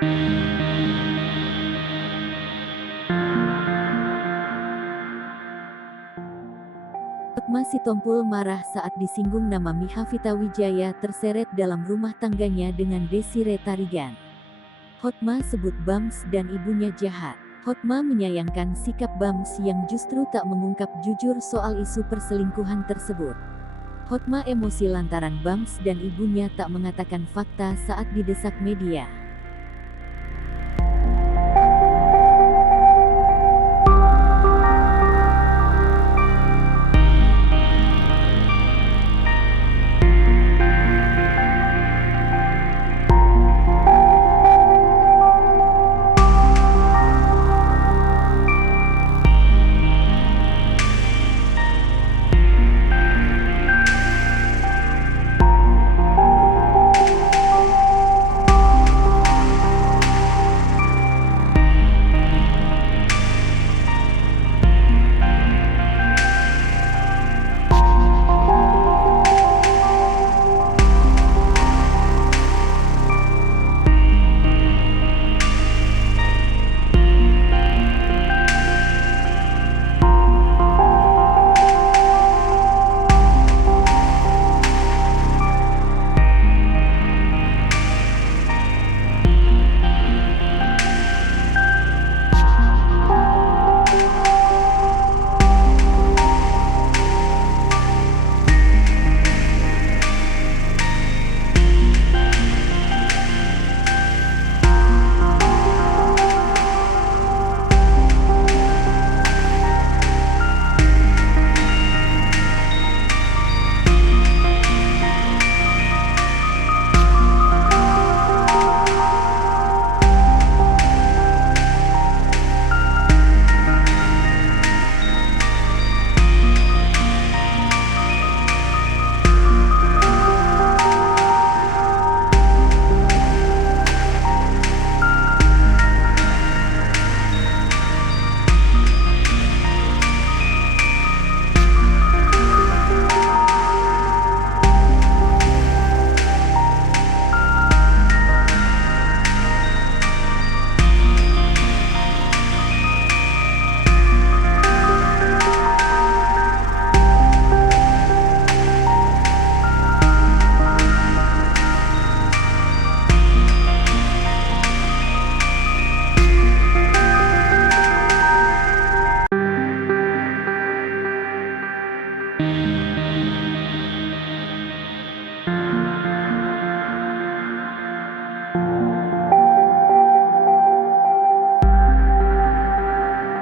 Hotma Sitompul marah saat disinggung nama Miha Vita Wijaya terseret dalam rumah tangganya dengan Desire Tarigan. Hotma sebut Bams dan ibunya jahat. Hotma menyayangkan sikap Bams yang justru tak mengungkap jujur soal isu perselingkuhan tersebut. Hotma emosi lantaran Bams dan ibunya tak mengatakan fakta saat didesak media.